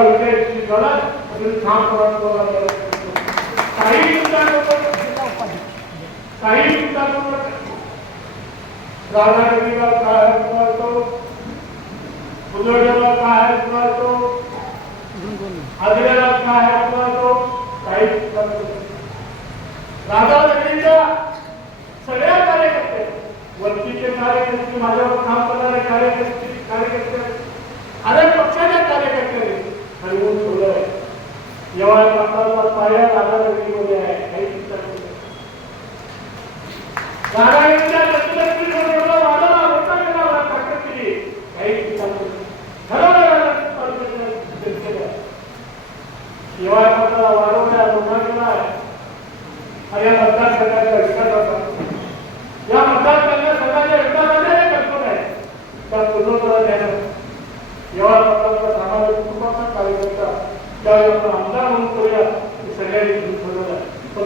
विजयाची गरज आणि ठामपणा काही काही राधानगरीला काय करतो काय काही सगळ्या कार्यकर्ते वरतीचे कार्यकर्ते माझ्यावर काम करणारे कार्यकर्ते कार्यकर्ते अनेक पक्षाच्या चिंता करू नका. ठरवलं राधानगरी तालुक्याच्या नारायणच्या शिवाय पत्राला वाढवण्या मोठा केला आहे आणि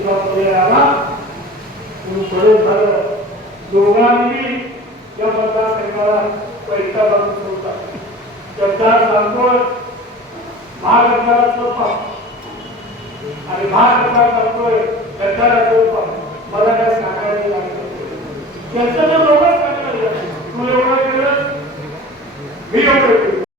उमेदवार आला म्हणून बरेच झालं दोघांनी या मतदारसंघाला पैसा बांधून ठेवता गद्दार सांगतोय महागद्दाराचं पाप आणि महागद्दार सांगतोय गद्दाराचं पाप